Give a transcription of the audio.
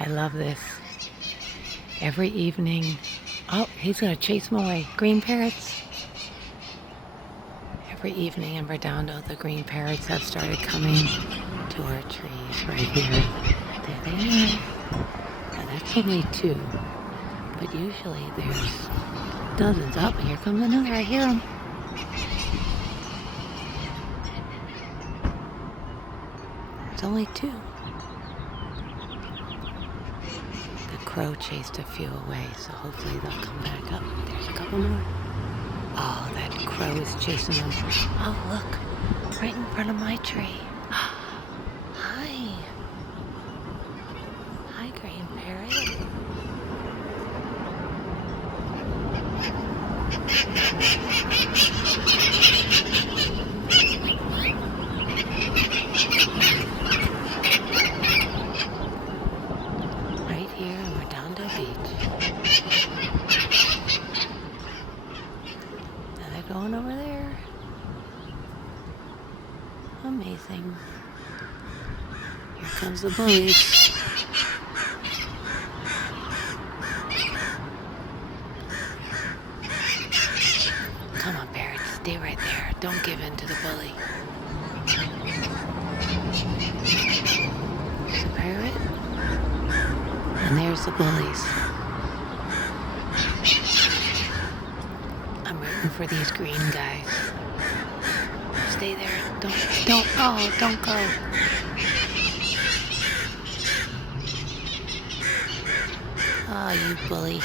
I love this. Every evening. Oh, he's going to chase them away. Green parrots. Every evening in Redondo, the green parrots have started coming to our trees right here. There they are. Now that's only two, but usually there's dozens. Oh, here comes another. I hear him. There's only two. The crow chased a few away, so hopefully they'll come back up. There's a couple more. Oh, that crow is chasing them. Oh, look. Right in front of my tree. Hi. Hi, green parrot. Right here in Redondo Beach. Now they're going over there. Amazing. Here comes the bullies. Come on, parrots, stay right there. Don't give in to the bully. There's a parrot. And there's the bullies. I'm rooting for these green guys. Stay there. Don't go. Oh, you bully.